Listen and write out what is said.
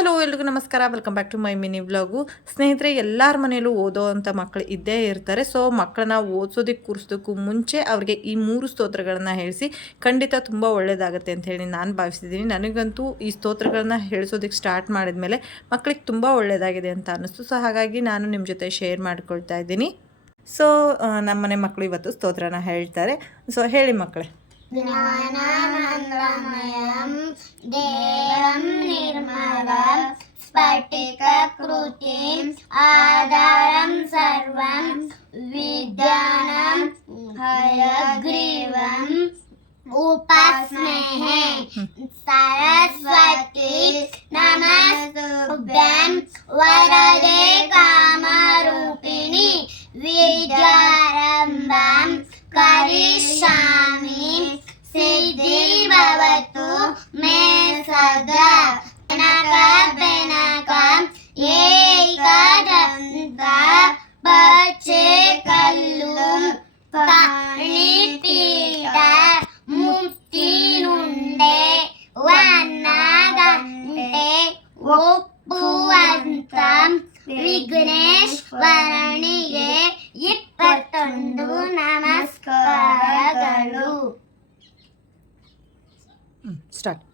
Hello ಎಲ್ರಿಗೂ ನಮಸ್ಕಾರ. Welcome back to my mini vlog. ಸ್ನೇಹಿತರೆ, ಎಲ್ಲರ ಮನೆಯಲ್ಲೂ ಓದೋ ಅಂಥ ಮಕ್ಕಳು ಇದ್ದೇ ಇರ್ತಾರೆ. ಸೊ ಮಕ್ಕಳನ್ನ ಓದಿಸೋದಕ್ಕೆ ಕೂರಿಸೋದಕ್ಕೂ ಮುಂಚೆ ಅವ್ರಿಗೆ ಈ 3 ಸ್ತೋತ್ರಗಳನ್ನ ಹೇಳಿಸಿ ಖಂಡಿತ ತುಂಬ ಒಳ್ಳೆಯದಾಗುತ್ತೆ ಅಂತ ಹೇಳಿ ನಾನು ಭಾವಿಸಿದ್ದೀನಿ. ನನಗಂತೂ ಈ ಸ್ತೋತ್ರಗಳನ್ನ ಹೇಳಿಸೋದಕ್ಕೆ ಸ್ಟಾರ್ಟ್ ಮಾಡಿದ್ಮೇಲೆ ಮಕ್ಕಳಿಗೆ ತುಂಬ ಒಳ್ಳೆಯದಾಗಿದೆ ಅಂತ ಅನ್ನಿಸ್ತು. ಸೊ ಹಾಗಾಗಿ ನಾನು ನಿಮ್ಮ ಜೊತೆ ಶೇರ್ ಮಾಡ್ಕೊಳ್ತಾ ಇದ್ದೀನಿ. ಸೊ ನಮ್ಮನೆ ಮಕ್ಕಳು ಇವತ್ತು ಸ್ತೋತ್ರನ ಹೇಳ್ತಾರೆ. ಸೊ ಹೇಳಿ ಮಕ್ಕಳೇ. ಜ್ಞಾನಾನಂದಮಯಂ ದೇವಂ ನಿರ್ಮಲಂ ಸ್ಫಟಿಕಕೃತಿಂ ಆಧಾರಂ ಸರ್ವಂ ವಿಜ್ಞಾನಂ ಹಯಗ್ರೀವಂ ಉಪಾಸ್ಮಹೇ ಸರಸ್ವತಿ ನಮಸ್ತುಭ್ಯಂ ವರದೆ ಕಾಮರೂಪಿಣಿ ವಿದ್ಯಾರಂಭಂ ಕರಿಷ್ಯಾಮಿ ಸಿದ್ಧಿರ್ಭವತು ಮೇ ಸದಾ ಬೆನಕ ಏಕದಂತ ಬಚ್ಚೆ ಕಲ್ಲು ಪಣಿಪೀಠ ಮುಕ್ತಿನುಂಡೆ ವನ್ನಗಂಟೆ ಒಪ್ಪುವಂತ ವಿಘ್ನೇಶ್ವರನಿಗೆ 21 ನಮಸ್ಕಾರಗಳು. ಸ್ಟಾರ್ಟ್.